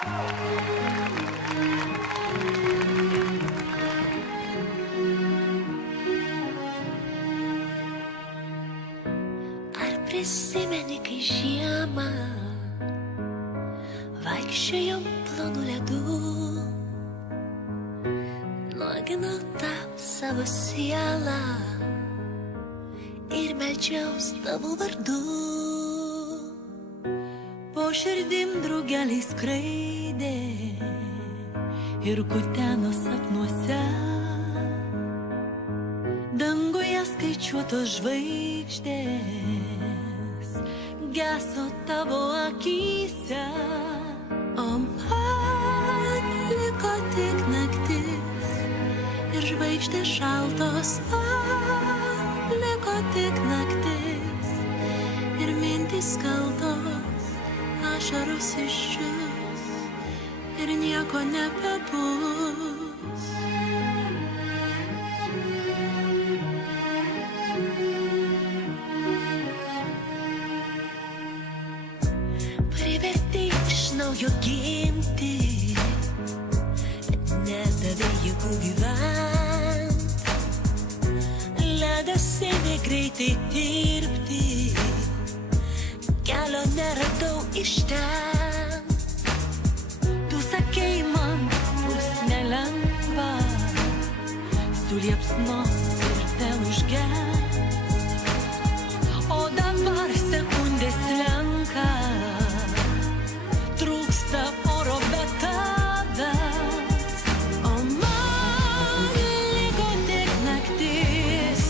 Ar prisimeni, kai žiemą vaikščiojom plonu ledu, nuoginau tau savo sielą ir meldžiaus tavo vardu. Po širdim drugeliai skraidė ir kuteno sapnuose, danguje skaičiuotos žvaigždės geso tavo akyse. O man liko tik naktis ir žvaigždės šaltos. Man liko tik naktis ir mintys kaltos, ašaros išdžius ir nieko nebebus. Privertei iš naujo gimti, bet nedavė jėgų gyvent. Ledas ėmė greitai tirpti, kelio neradau iš ten. Tu sakei man, bus nelengva, suliepsnos ir ten užges. O dabar sekundės slenka, trūksta oro be tavęs. O man liko tik naktis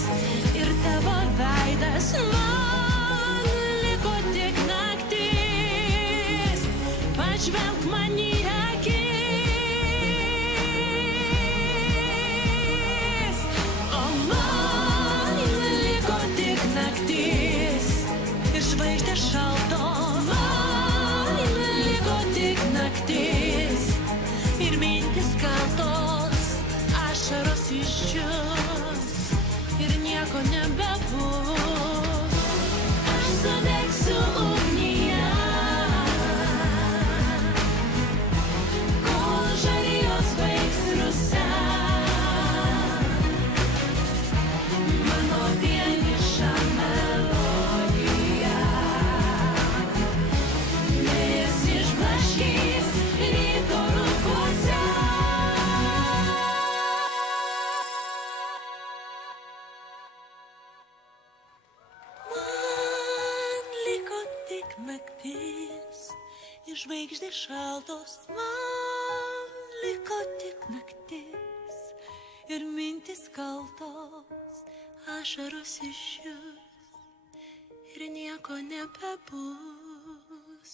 ir tavo veidas. Man liko tik naktis, pažvelk man į akis. O man liko tik naktis ir žvaigždės šaltos. Man liko tik naktis ir mintis kaltos, ašaros išdžius ir nieko nebebus. Aš sudegsiu ugnyje, kol žarijos baigs rusent. Mano vieniša melodija vėjas išblaškys ryto rūkuose. Man liko tik naktis ir žvaigždės šaltos. Man liko tik naktis ir mintis kaltos, ašaros išdžius ir nieko nebebus.